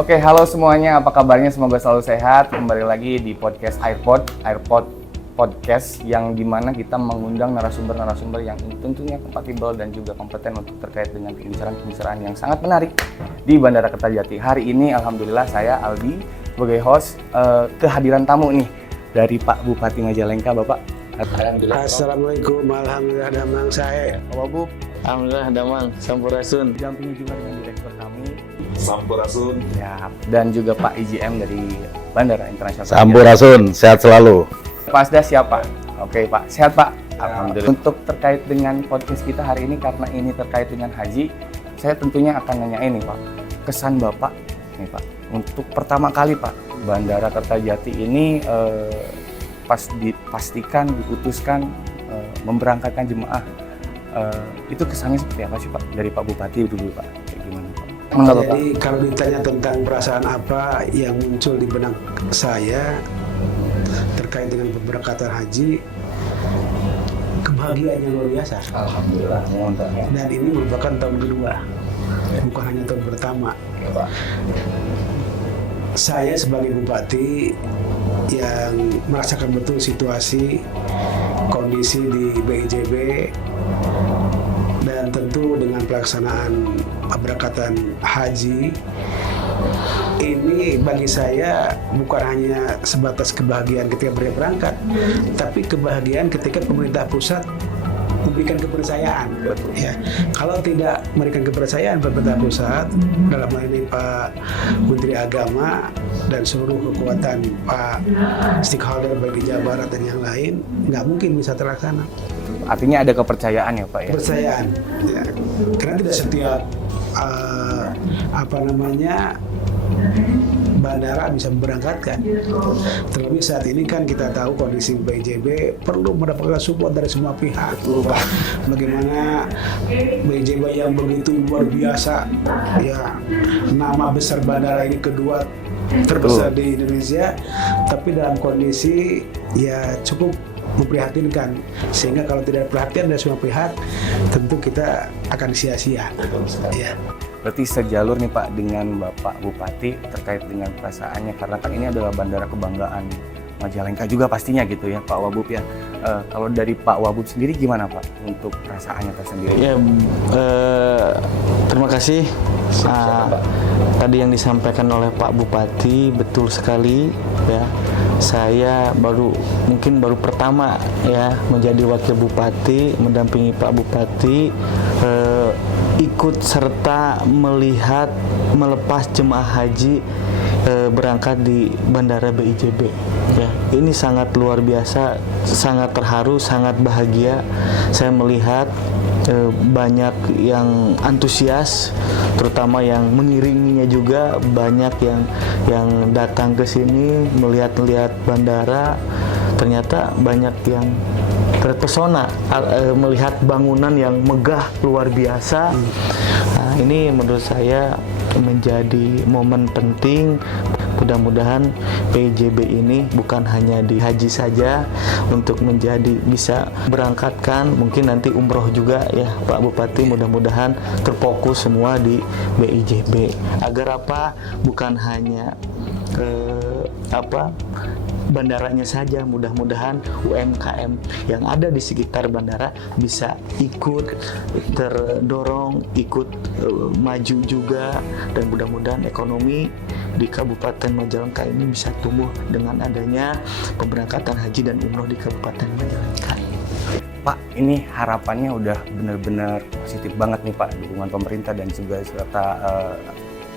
Oke, halo semuanya, apa kabarnya? Semoga selalu sehat. Kembali lagi di podcast Airpod Podcast yang dimana kita mengundang narasumber-narasumber yang tentunya kompatibel dan juga kompeten untuk terkait dengan pembicaraan-pembicaraan yang sangat menarik di Bandara Kertajati. Hari ini, alhamdulillah saya Aldi sebagai host kehadiran tamu nih dari Pak Bupati Majalengka, Bapak. Alhamdulillah. Assalamualaikum, alhamdulillah damang saya. Pak Wabub, Alhamdulillah damang, sampurasun. didampingi juga dengan direktur kami. Sampurasun. Ya, dan juga Pak IGM dari Bandara Internasional. Sampurasun, sehat selalu. Pak Asda siapa? Oke Pak, sehat Pak? Alhamdulillah. Untuk terkait dengan podcast kita hari ini, karena ini terkait dengan haji, saya tentunya akan nanya ini Pak, kesan Bapak nih Pak, untuk pertama kali Pak, Bandara Kertajati ini pas dipastikan, diputuskan memberangkatkan jemaah, itu kesannya seperti apa sih Pak? Dari Pak Bupati dulu Pak, kayak gimana Pak? Jadi kalau ditanya tentang perasaan apa yang muncul di benak saya terkait dengan pemberangkatan haji, kebahagiaan yang luar biasa. Alhamdulillah. Dan ini merupakan tahun kedua, bukan hanya tahun pertama. Saya sebagai bupati yang merasakan betul situasi, kondisi di BIJB, dan tentu dengan pelaksanaan pemberangkatan haji ini bagi saya bukan hanya sebatas kebahagiaan ketika berangkat, tapi kebahagiaan ketika pemerintah pusat memberikan kepercayaan. Ya, kalau tidak memberikan kepercayaan pemerintah pusat dalam hal ini Pak Menteri Agama dan seluruh kekuatan Pak stakeholder bagi Jawa Barat dan yang lain, nggak mungkin bisa terlaksana. Artinya ada kepercayaan ya Pak ya? Kepercayaan, ya. Karena tidak setiap bandara bisa memberangkatkan. Terlebih saat ini kan kita tahu kondisi BIJB perlu mendapatkan support dari semua pihak. Bagaimana BIJB yang begitu luar biasa, ya, nama besar bandara ini kedua terbesar di Indonesia, tapi dalam kondisi ya cukup memprihatinkan, sehingga kalau tidak ada perhatian dari semua pihak, tentu kita akan sia-sia. Ya. Berarti sejalur nih Pak dengan Bapak Bupati terkait dengan perasaannya, karena kan ini adalah bandara kebanggaan Majalengka juga pastinya gitu ya Pak Wabub ya. Kalau dari Pak Wabub sendiri gimana Pak untuk perasaannya tersendiri? Ya, terima kasih. Tadi yang disampaikan oleh Pak Bupati betul sekali ya. Saya mungkin baru pertama ya menjadi wakil bupati, mendampingi Pak Bupati, ikut serta melepas jemaah haji berangkat di Bandara BIJB. Ya, ini sangat luar biasa, sangat terharu, sangat bahagia. Saya melihat banyak yang antusias, terutama yang mengiringinya juga banyak yang datang ke sini melihat bandara. Ternyata banyak yang terpesona melihat bangunan yang megah luar biasa. Nah, ini menurut saya menjadi momen penting. Mudah-mudahan PJB ini bukan hanya di haji saja, untuk bisa berangkatkan mungkin nanti umroh juga ya Pak Bupati. Mudah-mudahan terfokus semua di BIJB agar bukan hanya bandaranya saja, mudah-mudahan UMKM yang ada di sekitar bandara bisa ikut terdorong, ikut maju juga, dan mudah-mudahan ekonomi di Kabupaten Majalengka ini bisa tumbuh dengan adanya pemberangkatan haji dan umroh di Kabupaten Majalengka. Pak, ini harapannya udah benar-benar positif banget nih Pak, dukungan pemerintah dan juga serta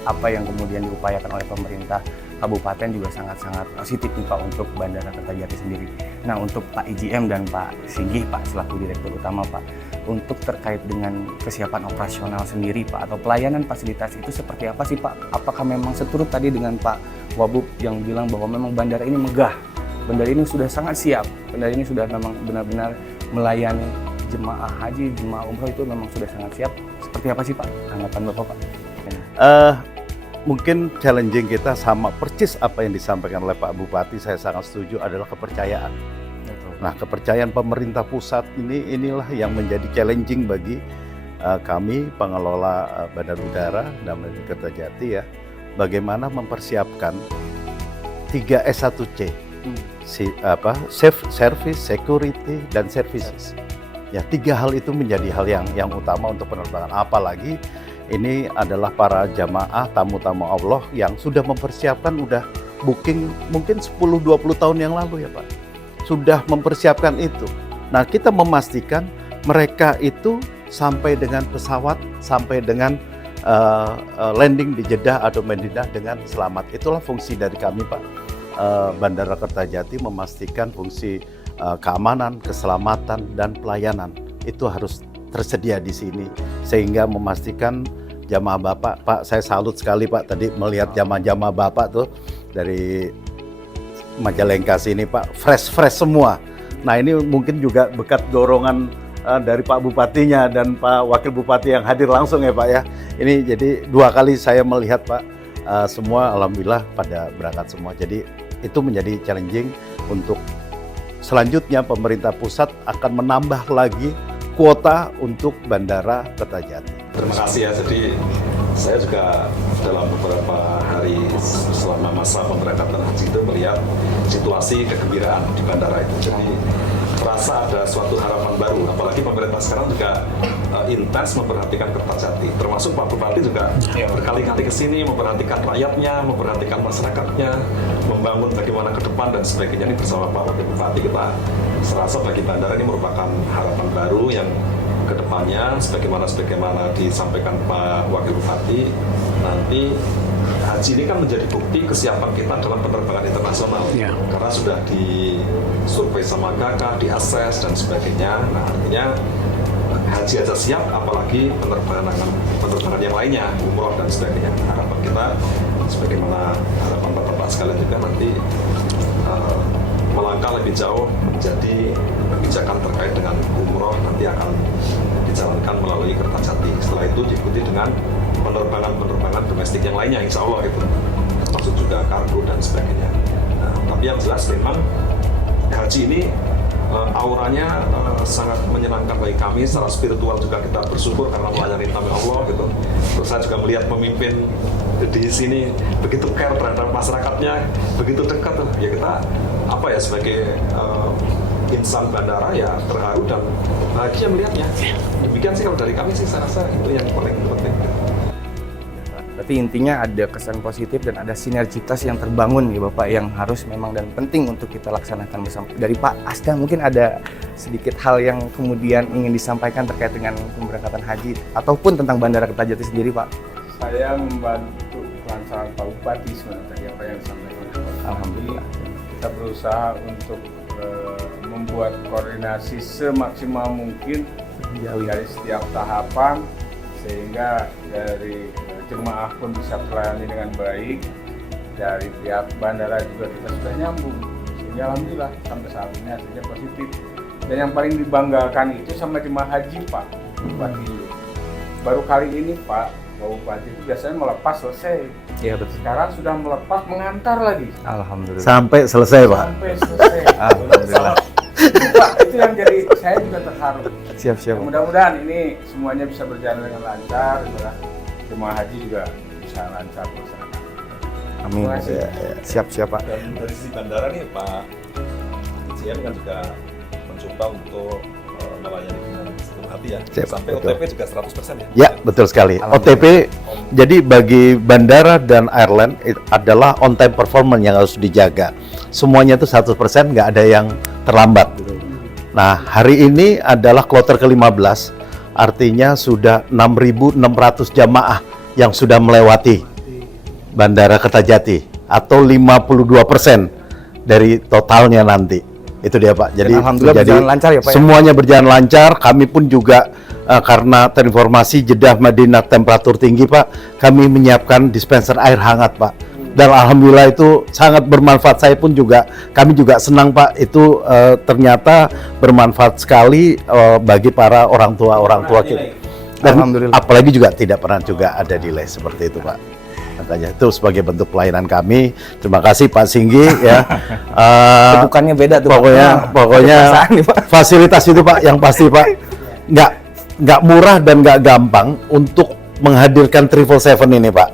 apa yang kemudian diupayakan oleh pemerintah kabupaten juga sangat-sangat positif nih Pak untuk Bandara Kertajati sendiri. Nah, untuk Pak IGM dan Pak Singgih Pak selaku Direktur Utama Pak, untuk terkait dengan kesiapan operasional sendiri Pak atau pelayanan fasilitas itu seperti apa sih Pak? Apakah memang seturut tadi dengan Pak Wabub yang bilang bahwa memang bandara ini megah, bandara ini sudah sangat siap, bandara ini sudah memang benar-benar melayani jemaah haji, jemaah umroh itu memang sudah sangat siap. Seperti apa sih Pak tanggapan Bapak Pak? Mungkin challenging kita sama persis apa yang disampaikan oleh Pak Bupati, saya sangat setuju, adalah kepercayaan. Nah, kepercayaan pemerintah pusat inilah yang menjadi challenging bagi kami pengelola Bandar Udara dan Kertajati ya, bagaimana mempersiapkan 3 S1C, safe, service, security, dan services. Ya, 3 hal itu menjadi hal yang utama untuk penerbangan. Apalagi ini adalah para jamaah tamu-tamu Allah yang sudah mempersiapkan, udah booking mungkin 10-20 tahun yang lalu ya Pak. Sudah mempersiapkan itu. Nah, kita memastikan mereka itu sampai dengan pesawat, sampai dengan landing di Jeddah atau Madinah dengan selamat. Itulah fungsi dari kami Pak. Bandara Kertajati memastikan fungsi keamanan, keselamatan, dan pelayanan itu harus tersedia di sini, sehingga memastikan jamaah Bapak, Pak, saya salut sekali Pak tadi melihat jamaah Bapak tuh dari Majalengka sini Pak, fresh semua. Nah, ini mungkin juga berkat dorongan dari Pak Bupatinya dan Pak Wakil Bupati yang hadir langsung ya Pak ya. Ini jadi 2 kali saya melihat Pak, semua alhamdulillah pada berangkat semua. Jadi itu menjadi challenging untuk selanjutnya pemerintah pusat akan menambah lagi kuota untuk Bandara Kertajati. Terima kasih ya. Jadi saya juga dalam beberapa hari selama masa pemberangkatan haji itu melihat situasi kegembiraan di bandara itu. Jadi terasa ada suatu harapan baru. Apalagi pemerintah sekarang juga intens memperhatikan Kertajati. Termasuk Pak Bupati juga berkali-kali ke sini memperhatikan rakyatnya, memperhatikan masyarakatnya, membangun bagaimana ke depan dan sebagainya. Ini bersama Pak Wakil Bupati kita serasa bagi bandara ini merupakan harapan baru yang kedepannya sebagaimana disampaikan Pak Wakil Bupati, nanti haji ini kan menjadi bukti kesiapan kita dalam penerbangan internasional karena sudah disurvei sama GAKA, diakses dan sebagainya. Nah, artinya haji aja siap, apalagi penerbangan yang lainnya, umroh dan sebagainya. Harapan kita sebagaimana harapan Bapak sekalian juga nanti melangkah lebih jauh menjadi kebijakan terkait dengan umroh nanti akan dijalankan melalui Kertajati. Setelah itu diikuti dengan penerbangan domestik yang lainnya, insya Allah itu termasuk juga kargo dan sebagainya. Nah, tapi yang jelas memang haji ini auranya sangat menyenangkan bagi kami. Secara spiritual juga kita bersyukur karena melayani tamu Allah gitu. Terus saya juga melihat pemimpin di sini begitu care terhadap masyarakatnya, begitu dekat. Ya kita sebagai insan bandara ya terharu dan bahagia melihatnya. Demikian sih kalau dari kami sih, saya rasa itu yang paling penting. Berarti intinya ada kesan positif dan ada sinergitas yang terbangun ya Bapak, yang harus memang dan penting untuk kita laksanakan bersama. Dari Pak Asda mungkin ada sedikit hal yang kemudian ingin disampaikan terkait dengan pemberangkatan haji ataupun tentang Bandara Kertajati sendiri Pak. Saya membantu kelancaran Pak Bupati sebenarnya tadi apa yang disampaikan oleh Pak Bupati. Alhamdulillah. Kita berusaha untuk membuat koordinasi semaksimal mungkin dari setiap tahapan sehingga dari jemaah pun bisa terlayani dengan baik, dari pihak bandara juga kita sudah nyambung, sehingga alhamdulillah sampai saat ini hasilnya positif. Dan yang paling dibanggakan itu sama jemaah haji Pak Bupati dulu. Baru kali ini Pak Bupati itu biasanya melepas selesai. Iya betul. Sekarang sudah melepas mengantar lagi. Alhamdulillah. Sampai selesai Pak. Sampai selesai. Alhamdulillah. Pak, itu yang jadi saya juga terharu. Siap. Mudah-mudahan ini semuanya bisa berjalan dengan lancar, jemaah haji juga bisa lancar melaksanakan. Amin. Terima kasih. Siap Pak. Dan dari sisi bandara nih Pak Ijen kan juga mencoba untuk melayani dengan sepenuh hati ya. Siap, Sampai betul. OTP juga 100% ya. Ya, betul sekali. OTP, jadi bagi bandara dan airline adalah on time performance yang harus dijaga. Semuanya itu 100%, nggak ada yang terlambat. Nah, hari ini adalah kloter ke-15, artinya sudah 6.600 jamaah yang sudah melewati Bandara Kertajati, atau 52% dari totalnya nanti. Itu dia Pak. Jadi alhamdulillah berjalan lancar ya Pak ya? Semuanya berjalan lancar. Kami pun juga karena terinformasi Jeddah Madinah temperatur tinggi Pak, kami menyiapkan dispenser air hangat Pak. Dan alhamdulillah itu sangat bermanfaat. Kami juga senang Pak. Itu ternyata bermanfaat sekali bagi para orang tua kita. Dan Alhamdulillah. apalagi juga tidak pernah juga ada delay seperti itu Pak. Makanya itu sebagai bentuk pelayanan kami. Terima kasih Pak Singgi ya. Bukannya beda tuh Pokoknya Perasaan nih, Pak. fasilitas itu Pak yang pasti Pak nggak murah dan nggak gampang untuk menghadirkan 777 ini Pak.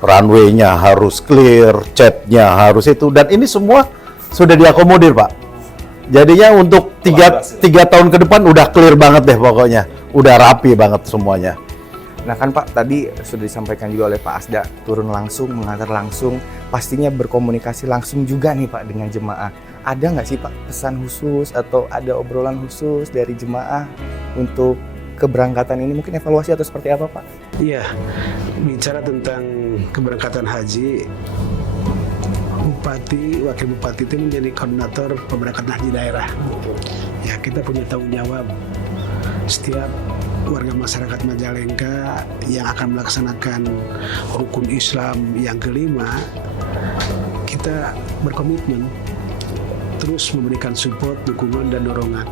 runway-nya harus clear, cat-nya harus itu, dan ini semua sudah diakomodir Pak. Jadinya untuk tiga tahun ke depan udah clear banget deh pokoknya, udah rapi banget semuanya. Nah kan Pak, tadi sudah disampaikan juga oleh Pak Asda, turun langsung, mengantar langsung, pastinya berkomunikasi langsung juga nih Pak dengan jemaah. Ada nggak sih Pak pesan khusus atau ada obrolan khusus dari jemaah untuk keberangkatan ini? Mungkin evaluasi atau seperti apa Pak? Iya, bicara tentang keberangkatan haji, Bupati, Wakil Bupati itu menjadi koordinator pemberangkatan haji daerah. Ya, kita punya tanggung jawab. Setiap warga masyarakat Majalengka yang akan melaksanakan rukun Islam yang kelima, kita berkomitmen terus memberikan support, dukungan, dan dorongan.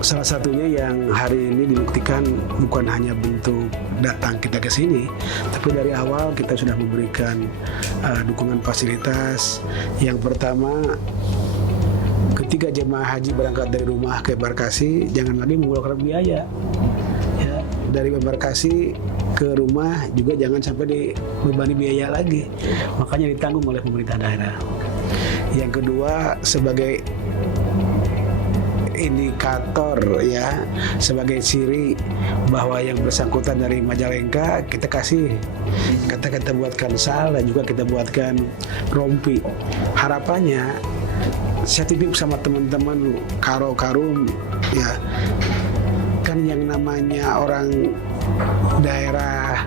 Salah satunya yang hari ini dibuktikan bukan hanya bentuk datang kita ke sini, tapi dari awal kita sudah memberikan dukungan fasilitas. Yang pertama, ketika jemaah haji berangkat dari rumah ke embarkasi, jangan lagi mengeluarkan biaya. Ya, dari embarkasi ke rumah juga jangan sampai dibebani biaya lagi, makanya ditanggung oleh pemerintah daerah. Yang kedua, sebagai indikator ya, sebagai ciri bahwa yang bersangkutan dari Majalengka, kita kasih, kita buatkan sal dan juga kita buatkan rompi. Harapannya saya titip sama teman-teman Karo Karum ya, kan yang namanya orang daerah,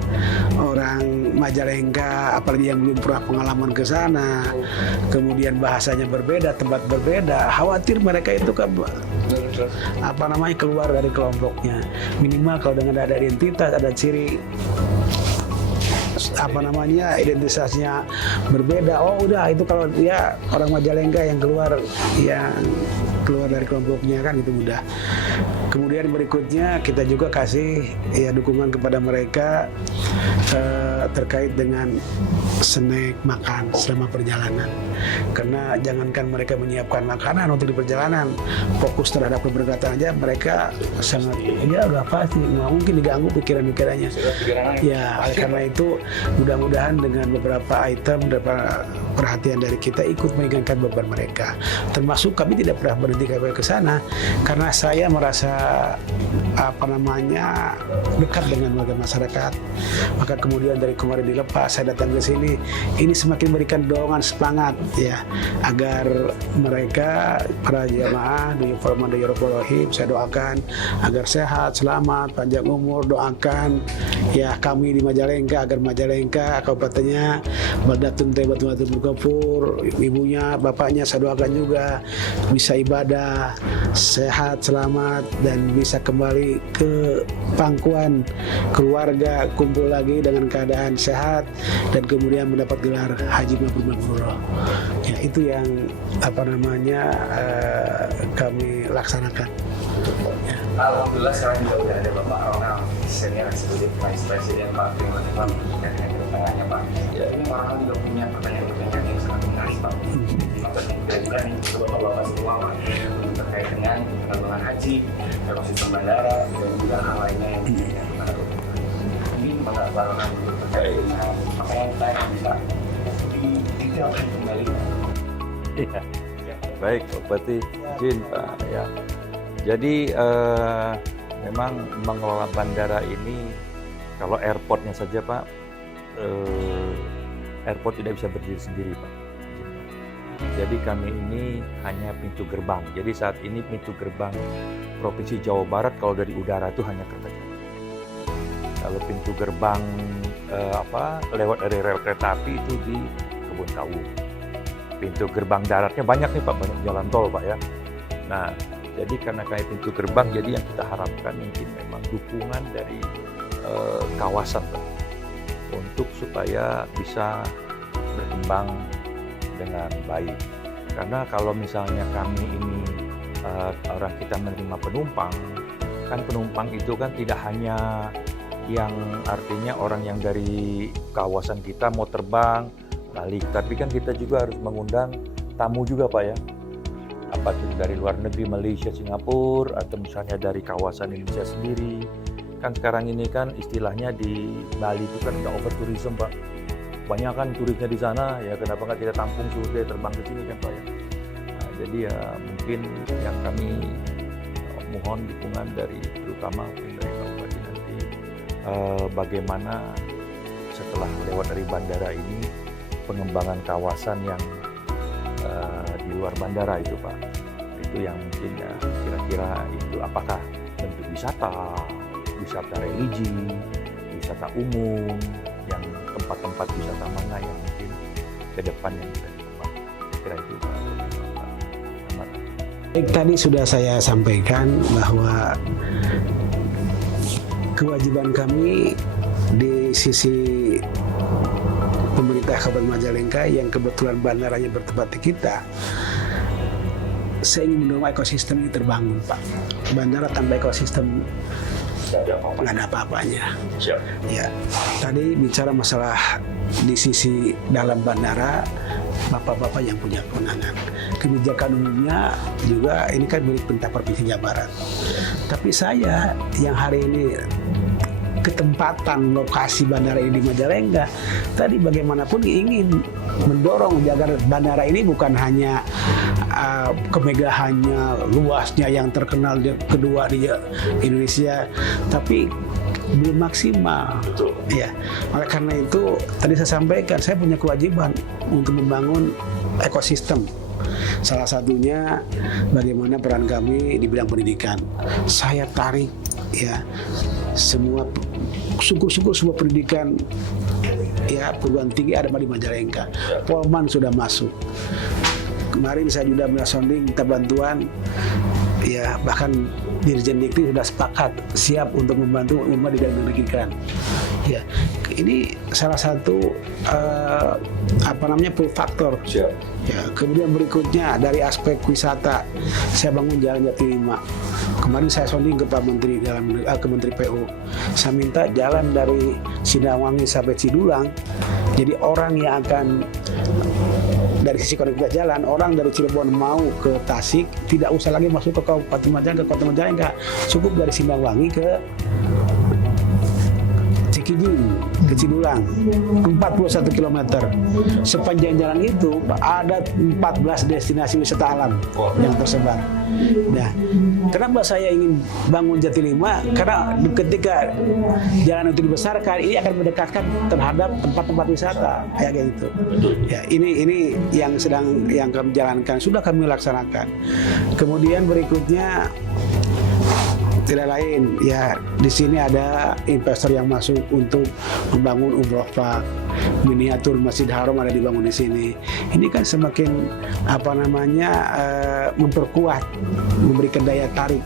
orang Majalengka, apalagi yang belum pernah pengalaman ke sana, kemudian bahasanya berbeda, tempat berbeda, khawatir mereka itu kan keluar dari kelompoknya. Minimal kalau dengan ada identitas, ada ciri identitasnya berbeda, oh udah itu kalau dia orang Majalengka yang keluar dari kelompoknya, kan itu mudah. Kemudian berikutnya kita juga kasih ya dukungan kepada mereka terkait dengan snack makan selama perjalanan. Karena jangankan mereka menyiapkan makanan untuk di perjalanan, fokus terhadap keberangkatan aja mereka sangat ya udah pasti nggak mungkin diganggu pikiran-pikirannya. Ya oleh karena itu mudah-mudahan dengan beberapa item dan perhatian dari kita ikut meringankan beban mereka. Termasuk kami tidak pernah berhenti ke sana karena saya merasa dekat dengan warga masyarakat. Maka kemudian dari kemarin dilepas saya datang ke sini, ini semakin memberikan dorongan semangat ya agar mereka para jamaah di Forum Mandayorohim, saya doakan agar sehat, selamat, panjang umur, doakan ya kami di Majalengka agar Majalengka kabupatennya Baldatun Taibatun Bergapur, ibunya, bapaknya saya doakan juga bisa ibadah, sehat, selamat, dan bisa kembali ke pangkuan keluarga, kumpul lagi dengan keadaan sehat, dan kemudian mendapat gelar haji mabrur. Ya, itu yang kami laksanakan. Ya. Alhamdulillah sekarang juga udah ada Bapak Ronald, senior eksekutif Vice President Pak, terima kasih dan kedatangannya Pak. Ya, ini Ronald juga punya pertanyaan-pertanyaan yang sangat menarik Pak. Kira-kira nih Bapak-Bapak semua Pak, terkait dengan penerbangan haji, ekosistem bandara, dan juga hal lainnya yang kita ini menggambarkan untuk terkait dengan apa yang kita bisa didetailkan kembali. Iya. Baik, Pak Bupati, izin Pak ya. Jadi memang mengelola bandara ini, kalau airportnya saja Pak, airport tidak bisa berdiri sendiri Pak. Jadi kami ini hanya pintu gerbang. Jadi saat ini pintu gerbang Provinsi Jawa Barat kalau dari udara itu hanya Kertajati. Kalau pintu gerbang lewat dari rel kereta api itu di Kebun Kawu. Pintu gerbang daratnya banyak nih Pak, banyak jalan tol Pak ya. Nah, jadi karena kayak pintu gerbang, jadi yang kita harapkan mungkin memang dukungan dari kawasan Pak, untuk supaya bisa berkembang dengan baik. Karena kalau misalnya kami ini orang kita menerima penumpang, kan penumpang itu kan tidak hanya yang artinya orang yang dari kawasan kita mau terbang balik, tapi kan kita juga harus mengundang tamu juga Pak ya. Apa itu dari luar negeri, Malaysia, Singapura, atau misalnya dari kawasan Indonesia sendiri. Kan sekarang ini kan istilahnya di Bali itu kan udah over tourism Pak. kebanyakan turisnya di sana, ya kenapa nggak kita tampung suruh dia terbang ke sini kan Pak ya. Nah, jadi ya mungkin yang kami mohon dukungan dari terutama mungkin dari Kabupaten nanti bagaimana setelah lewat dari bandara ini pengembangan kawasan yang di luar bandara itu Pak. Itu yang mungkin ya kira-kira itu apakah bentuk wisata religi, wisata umum, yang tempat-tempat wisata mana yang mungkin ke depan yang bisa dikembangkan. Kira itu Pak Ahmad. Tadi sudah saya sampaikan bahwa kewajiban kami di sisi pemerintah Kabupaten Majalengka yang kebetulan bandaranya bertempat di kita, saya ingin mendorong ekosistem ini terbangun, Pak. Bandara tanpa ekosistem nggak ada apa-apanya. Ya, tadi bicara masalah di sisi dalam bandara, bapak-bapak yang punya kewenangan. Kebijakan umumnya juga ini kan milik pemerintah Provinsi Jawa Barat. Tapi saya yang hari ini ketempatan lokasi bandara ini di Majalengka, tadi bagaimanapun ingin mendorong agar bandara ini bukan hanya kemegahannya, luasnya yang terkenal kedua di Indonesia, tapi belum maksimal. Ya, oleh karena itu tadi saya sampaikan saya punya kewajiban untuk membangun ekosistem. Salah satunya bagaimana peran kami di bidang pendidikan. Saya tarik ya semua syukur-syukur semua pendidikan ya perguruan tinggi ada di Majalengka. Polman sudah masuk. Kemarin saya juga sounding minta bantuan ya, bahkan Dirjen Dikti sudah sepakat siap untuk membantu umat di dalam pendidikan. Ya, ini salah satu pull faktor. Ya, kemudian berikutnya dari aspek wisata, saya bangun Jalan Jati 5. Kemarin saya sounding ke Pak Menteri ke Menteri PU. Saya minta jalan dari Sindangwangi sampai Cidulang. Jadi orang yang akan dari sisi konektivitas jalan, orang dari Cirebon mau ke Tasik tidak usah lagi masuk ke Kabupaten Majalengka, ke Kota Majalengka, cukup dari Sindangwangi ke Cikijing, ke Cidulang, 41 km. Sepanjang jalan itu ada 14 destinasi wisata alam yang tersebar. Nah, kenapa saya ingin bangun Jati 5? Karena ketika jalan itu dibesarkan, ini akan mendekatkan terhadap tempat-tempat wisata, kayak gitu. Ya, ini yang kami jalankan, sudah kami laksanakan. Kemudian berikutnya tidak lain ya, di sini ada investor yang masuk untuk membangun Umroh Park, miniatur Masjid Haram ada dibangun di sini. Ini kan semakin memperkuat, memberikan daya tarik.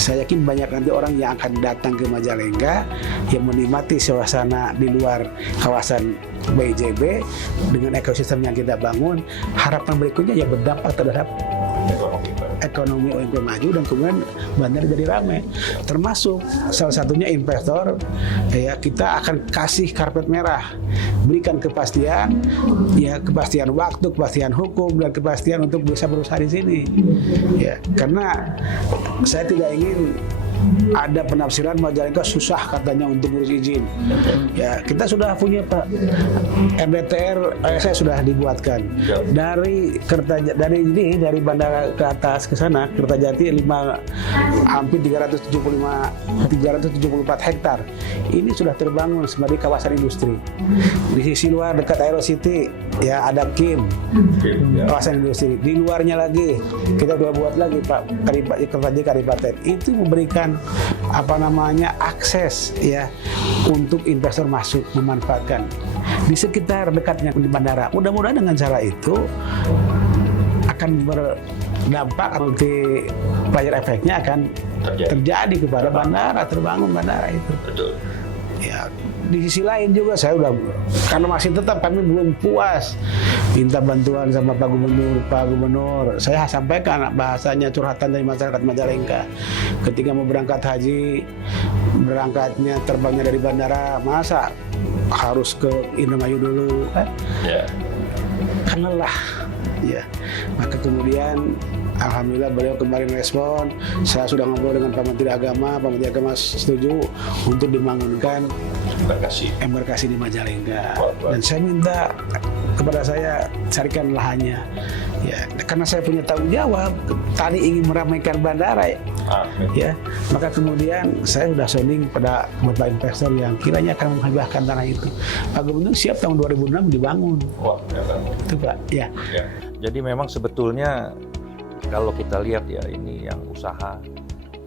Saya yakin banyak nanti orang yang akan datang ke Majalengka yang menikmati suasana di luar kawasan BJB dengan ekosistem yang kita bangun. Harapan berikutnya ya berdampak terhadap ekonomi maju dan kemudian bandar jadi ramai. Termasuk salah satunya investor ya, kita akan kasih karpet merah, berikan kepastian ya, kepastian waktu, kepastian hukum dan kepastian untuk bisa berusaha di sini. Ya, karena saya tidak ingin ada penafsiran Majalengka susah katanya untuk ngurus izin. Ya, kita sudah punya Pak RDTR, saya sudah dibuatkan dari dari bandara ke atas ke sana Kertajati hampir 374 hektar. Ini sudah terbangun sebagai kawasan industri. Di sisi luar dekat Aero City ya ada Kim, kawasan industri. Di luarnya lagi kita sudah buat lagi Pak Kertajati Kadipaten. Itu memberikan akses ya untuk investor masuk memanfaatkan di sekitar dekatnya di bandara. Mudah-mudahan dengan cara itu akan berdampak multiplier efeknya akan terjadi kepada bandara, terbangun bandara itu. Ya, di sisi lain juga saya karena masih tetap kami belum puas, minta bantuan sama Pak Gubernur. Saya sampaikan bahasanya curhatan dari masyarakat Majalengka. Ketika mau berangkat haji, berangkatnya terbangnya dari bandara, masa harus ke Indramayu dulu kan? Kan lelah. Ya, maka kemudian Alhamdulillah beliau kemarin respon. Saya sudah ngobrol dengan Pak Menteri Agama. Pak Menteri Agama setuju untuk dibangunkan embarkasi di Majalengka. Dan saya minta kepada saya carikan lahannya. Ya, karena saya punya tanggung jawab. Tadi ingin meramaikan bandara ya. Maka kemudian saya sudah sounding pada beberapa investor yang kiranya akan menghibahkan tanah itu. Pak Gubernur siap tahun 2006 dibangun. Itu Pak. Ya. Jadi memang sebetulnya kalau kita lihat ya ini yang usaha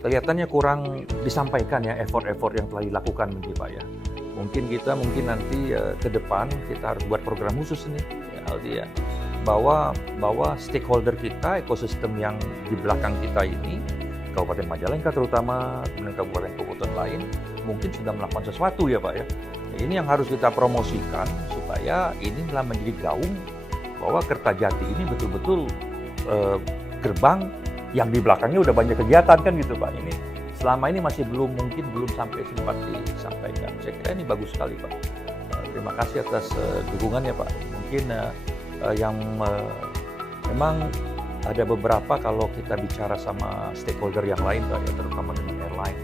kelihatannya kurang disampaikan ya effort-effort yang telah dilakukan mungkin Pak ya. Mungkin nanti ke depan kita harus buat program khusus nih ya Aldi ya. Bahwa stakeholder kita, ekosistem yang di belakang kita ini, Kabupaten Majalengka terutama, kemudian kabupaten-kabupaten lain, mungkin sudah melakukan sesuatu ya Pak ya. Ini yang harus kita promosikan supaya ini telah menjadi gaung bahwa Kertajati ini betul-betul gerbang yang di belakangnya udah banyak kegiatan kan gitu Pak. Ini selama ini masih belum sampai sempat disampaikan. Saya kira ini bagus sekali Pak. Terima kasih atas dukungannya Pak. Mungkin memang ada beberapa kalau kita bicara sama stakeholder yang lain Pak ya, terutama dengan airline.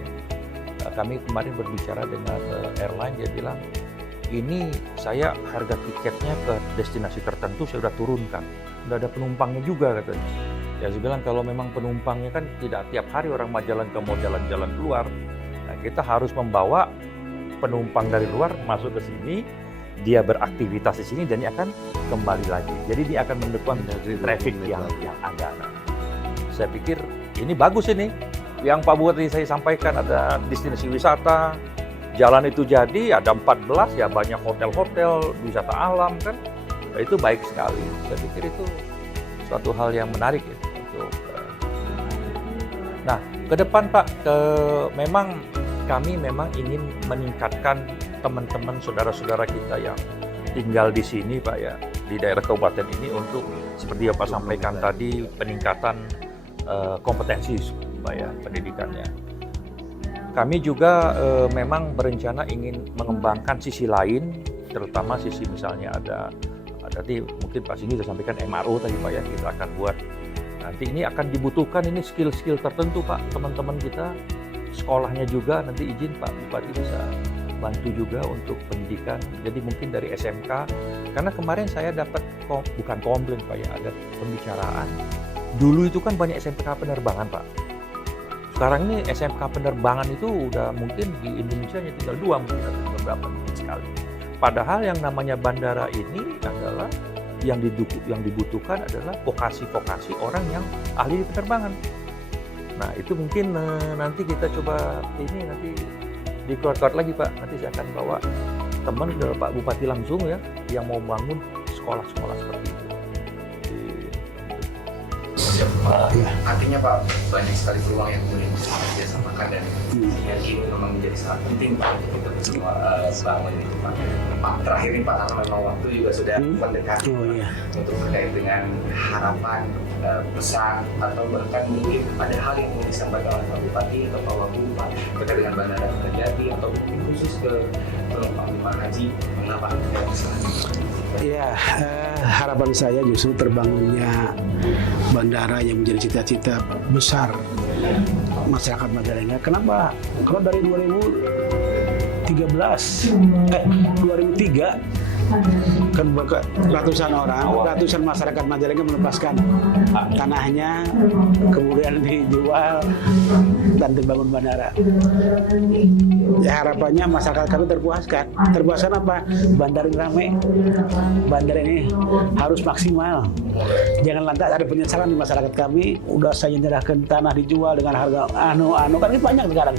Kami kemarin berbicara dengan airline, dia bilang ini saya harga tiketnya ke destinasi tertentu saya udah turunkan, udah ada penumpangnya juga katanya. Ya saya bilang kalau memang penumpangnya kan tidak tiap hari orang Majalengka mau jalan-jalan keluar, nah kita harus membawa penumpang dari luar masuk ke sini, dia beraktivitas di sini dan dia akan kembali lagi. Jadi dia akan mendukung traffic yang ada. Nah, saya pikir ini bagus ini. Yang Pak Bupati saya sampaikan ada destinasi wisata, jalan itu jadi ada 14 ya banyak hotel-hotel, wisata alam kan. Nah, itu baik sekali. Saya pikir itu suatu hal yang menarik ya untuk. Nah, ke depan Pak, memang kami ingin meningkatkan teman-teman saudara-saudara kita yang tinggal di sini Pak ya, di daerah kabupaten ini untuk seperti yang Pak sampaikan tadi peningkatan kompetensi Pak ya, pendidikannya. Kami juga memang berencana ingin mengembangkan sisi lain, terutama sisi misalnya ada tadi mungkin Pak Sini sudah sampaikan MRO tadi Pak ya, kita akan buat nanti ini akan dibutuhkan ini skill-skill tertentu Pak, teman-teman kita sekolahnya juga nanti izin Pak Bupati bisa bantu juga untuk pendidikan. Jadi mungkin dari SMK, karena kemarin saya dapat bukan komplain Pak ya, ada pembicaraan. Dulu itu kan banyak SMK penerbangan Pak. Sekarang ini SMK penerbangan itu udah mungkin di Indonesia hanya tinggal 2 mungkin atau beberapa mungkin sekali. Padahal yang namanya bandara ini adalah yang dibutuhkan adalah vokasi-vokasi orang yang ahli di penerbangan. Nah itu mungkin nanti kita coba ini nanti dikeluarkan lagi Pak. Nanti saya akan bawa teman dari Pak Bupati langsung ya yang mau bangun sekolah-sekolah seperti itu. Artinya Pak banyak sekali peluang yang kemudian bisa kerjasamakan dan yang ini memang menjadi sangat penting Pak untuk kita semua bangun itu Pak. Pak terakhir nih Pak, karena memang waktu juga sudah mendekati untuk terkait dengan harapan pesan atau bahkan mungkin ada hal yang mau disampaikan oleh Pak Bupati atau Pak Wagub Pak terkait dengan Bandara Kertajati atau mungkin khusus ke penumpang jemaah haji, mengapa? Ya, harapan saya justru terbangunnya bandara yang menjadi cita-cita besar masyarakat Majalengka. Kenapa? Kalau dari 2003 kan ratusan masyarakat Majalengka melepaskan tanahnya, kemudian dijual dan dibangun bandara. Ya harapannya masyarakat kami terpuaskan. Terpuaskan apa? Bandar ini ramai. Bandar ini harus maksimal. Jangan lantas ada penyesalan di masyarakat kami. Udah saya nyerahkan tanah dijual dengan harga anu kan itu banyak sekarang.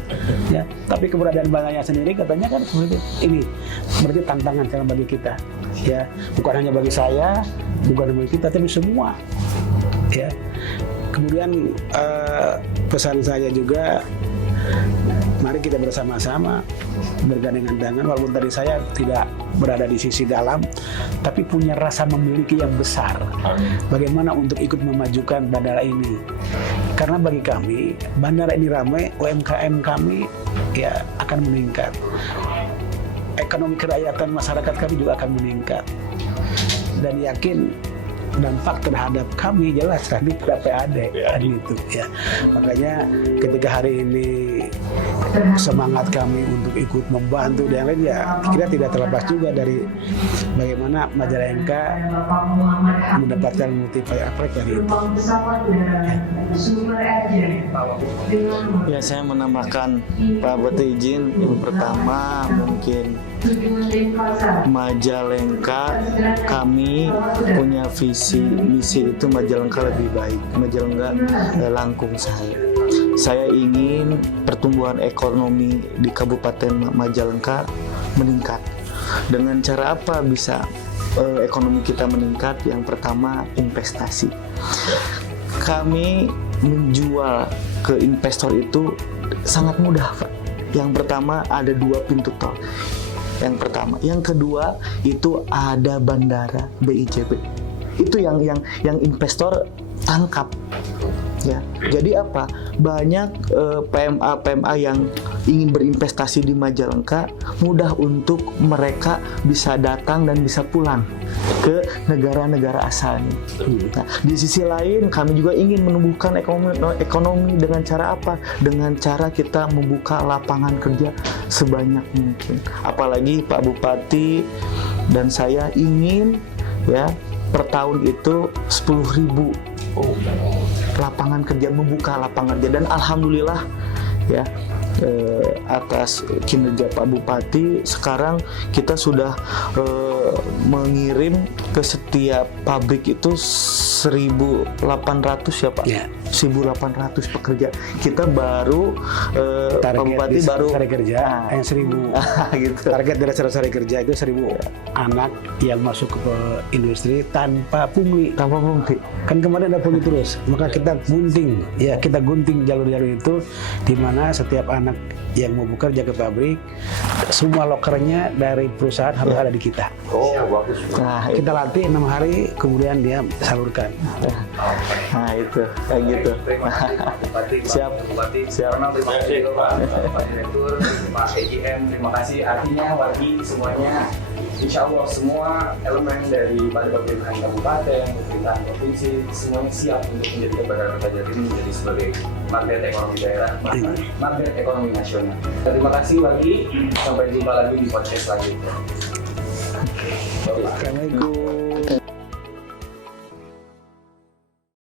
Ya, tapi keberadaan bandaranya sendiri katanya kan seperti ini. Berarti tantangan sekarang bagi kita. Ya, bukan hanya bagi saya, bukan hanya bagi kita, tapi semua. Ya. Kemudian pesan saya juga, mari kita bersama-sama bergandengan tangan. Walaupun tadi saya tidak berada di sisi dalam, tapi punya rasa memiliki yang besar. Bagaimana untuk ikut memajukan bandara ini? Karena bagi kami, bandara ini ramai, UMKM kami ya akan meningkat. Ekonomi kerakyatan masyarakat kami juga akan meningkat. Dan yakin dampak terhadap kami jelas tadi PAD kan gitu ya. Makanya ketika hari ini semangat kami untuk ikut membantu dan lain ya, kita tidak terlepas juga dari bagaimana Majalengka mendapatkan multiplier effect dari itu. Ya, saya menambahkan, Pak Bupati izin, yang pertama mungkin Majalengka, kami punya visi misi itu Majalengka lebih baik, Majalengka Langkung saya ingin pertumbuhan ekonomi di Kabupaten Majalengka meningkat. Dengan cara apa bisa ekonomi kita meningkat? Yang pertama investasi. Kami menjual ke investor itu sangat mudah, Pak. Yang pertama ada 2 pintu tol. Yang pertama, yang kedua itu ada bandara BIJB. Itu yang investor tangkap. Ya, jadi apa? Banyak PMA yang ingin berinvestasi di Majalengka mudah untuk mereka bisa datang dan bisa pulang ke negara-negara asalnya. Nah, di sisi lain kami juga ingin menumbuhkan ekonomi dengan cara apa? Dengan cara kita membuka lapangan kerja sebanyak mungkin. Apalagi Pak Bupati dan saya ingin ya per tahun itu 10.000 lapangan kerja, membuka lapangan kerja, dan alhamdulillah ya atas kinerja Pak Bupati sekarang kita sudah mengirim ke setiap pabrik itu 1.800 ya Pak. Ya. 1.800 pekerja. Kita baru Pak Bupati baru hari kerja yang 1.000 gitu. Target dari hari kerja itu 1.000 anak yang masuk ke industri tanpa pungli. Tanpa pungli. Kan kemarin ada pungli terus, maka kita gunting ya, kita gunting jalur-jalur itu di mana setiap anak yang mau bekerja ke pabrik semua lokernya dari perusahaan harus ada di kita. Oh, bagus. Nah, Kita latih 6 hari, kemudian dia salurkan. nah itu kayak gitu. Siap. Siap. Terima kasih Pak Direktur, Pak EGM, terima kasih. Artinya bagi semuanya, insya Allah semua elemen dari badan pemerintahan kabupaten, pemerintahan provinsi, semuanya siap untuk menjadikan Bandara Kertajati ini menjadi sebagai magnet ekonomi daerah, bahkan magnet ekonomi nasional. Terima kasih bagi, sampai jumpa lagi di podcast selanjutnya. Assalamualaikum.